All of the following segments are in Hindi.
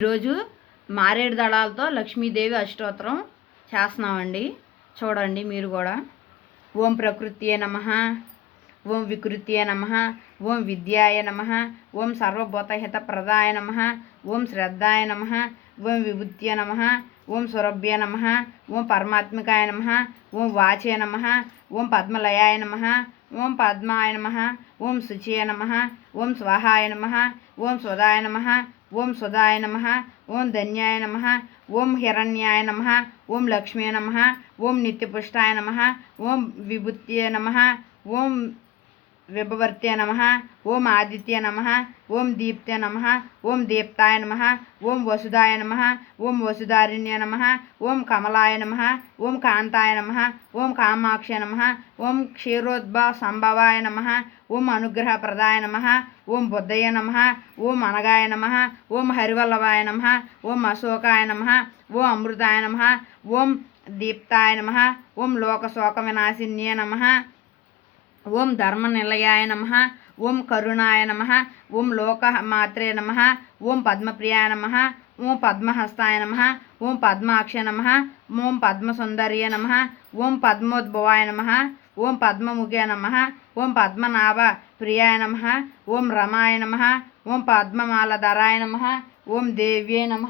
ఈరోజు మారేడు దళాలతో లక్ష్మీదేవి అష్టోత్తరం చేస్తున్నామండి చూడండి మీరు కూడా ఓం ప్రకృతియే నమ ఓం వికృతియే నమ ఓం విద్యాయ నమ ఓం సర్వభూతహిత ప్రదాయ నమ ఓం శ్రద్ధాయ నమ ఓం విభూత్య నమ ఓం సురభ్య నమ ఓం పరమాత్మికాయ నమ ఓం వాచే నమ ఓం పద్మలయాయ నమ ఓం పద్మాయ నమ ఓం శుచియ నమ ఓం స్వాహాయ నమ ఓం సుధాయ నమ ओम स्वदाय नम, ओम धन्याय नम, ओम हिण्याय नम, ओम लक्ष्म नम, ओम नित्यपुष्टाय नम, ओम विभुत नम, ओम विभवर्त्य नमः ओम आदित्य नमः ओम दीप्त्य नमः ओम देवताय नमः ओम वसुधाय नमः ओम वसुधारिण्य नमः ओम कमलाय नमः ओम कांताय नमः ओम कामाक्ष नमः ओम क्षीरोद्भव संभवाय नमः ओम अनुग्रह प्रदाय नमः ओम बुद्धय नमः ओम अनगाय नमः ओम हरिवल्लभाय नमः ओम अशोकाय नमः ओम अमृताय नमः ओम दीप्ताय नमः ओम लोकशोकविनाशिन्ये नमः ఓం ధర్మనిలయాయ నమ ఓం కరుణాయ నమ ఓం లోకమాత్రే నమ ఓం పద్మప్రియాయ నమ ఓం పద్మహస్తాయ నమ ఓం పద్మాక్ష నమ ఓం పద్మసుందర్య నమ ఓం పద్మోద్భవాయ నమ ఓం పద్మముఖే నమ ఓం పద్మనాభ ప్రియాయ నమ ఓం రమాయ నమ ఓం పద్మమాలధరాయ నమ ఓం దేవ్యే నమ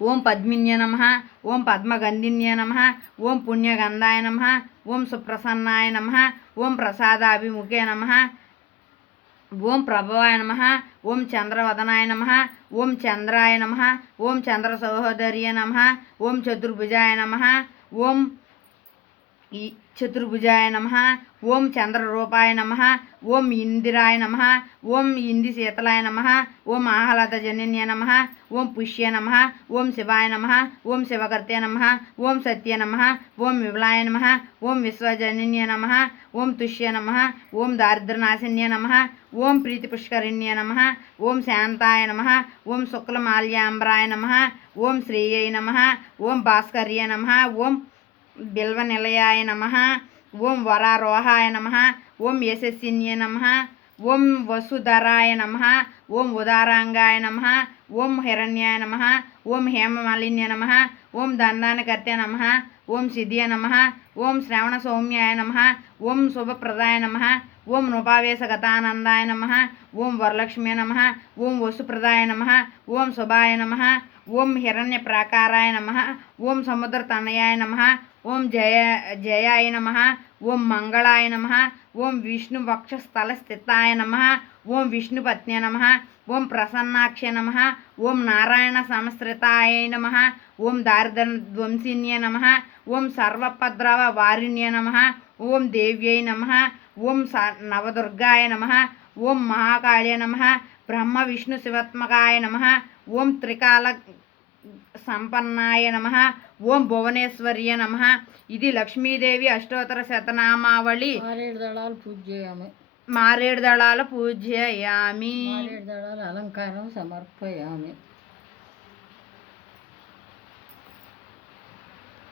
ఓం పద్మిన్య నమ ఓం పద్మగంధిన్య నమ ఓం పుణ్యగంధాయ నమ ఓం సుప్రసన్నాయ నమ ఓం ప్రసాదాభిముఖే నమ ఓం ప్రభవాయ నమ ఓం చంద్రవదనాయ నమ ఓం చంద్రాయ నమ ఓం చంద్ర సహోదర్య నమ ఓం చతుర్భుజాయ నమ ఓం ఈ చతుర్భుజాయ నమ ఓం చంద్రరూపాయ నమ ఓం ఇందిరాయ నమ ఓం ఇంది శీతలాయ నమ ఓం ఆహ్లాద జనన్య నమ ఓం పుష్య నమ ఓం శివాయ నమ ఓం శివకర్తే నమ ఓం సత్య నమ ఓం విమలాయ నమ ఓం విశ్వజనన్య నమ ఓం తుష్య నమ ఓం దారిద్రనాశన్య నమ ఓం ప్రీతిపుష్కరిణ్య నమ ఓం శాంతాయ నమ ఓం శుక్లమాల్యాంబరాయ నమ ఓం శ్రీయై నమ ఓం భాస్కర్య నమ ఓం बिल्वनिलयाय नम ओं वरारोहाय नम ओं यशस्विन्ये नम ओं वसुधराय नम ओं उदारांगाय नम ओं हिरण्याय नम ओं हेममालिन्य नमः ओं दन्दानकर्त्य नम ओं सिद्धिय नमः ॐ श्रवणसौम्याय नम ओं शुभप्रदाय नम ओं नृपावेशनंदय नम ओं वरलक्ष्म्य नम ओं वसुप्रदाय नम ओं शुभाय नम ఓం హిరణ్య ప్రాకారాయ నమ ఓం సముద్ర తనయాయ నమ ఓం జయ జయాయ నమ ఓం మంగళాయ నమ ఓం విష్ణు వక్షస్థల స్థితాయ నమ ఓం విష్ణుపత్న్య నమ ఓం ప్రసన్నాక్ష నమ ఓం నారాయణ సంస్కృతాయ నమ ఓం దారిద్ర ధ్వంసిన్య నమ ఓం సర్వపద్రవ వారిణ్య నమ ఓం దేవ్యై నమ ఓం స నవదుర్గాయ నమ ఓం మహాకాళ్య నమ బ్రహ్మ విష్ణు శివాత్మకాయ నమ ఓం త్రికాల సంపన్నాయ నమ ఓం భువనేశ్వర్య నమ. ఇది లక్ష్మీదేవి అష్టోత్తర శతనామావళి. మారేడు దళాలు పూజ చేయాలి మారేడు దళాల పూజ్యయామి మారేడు దళాలు అలంకారం సమర్పయామి.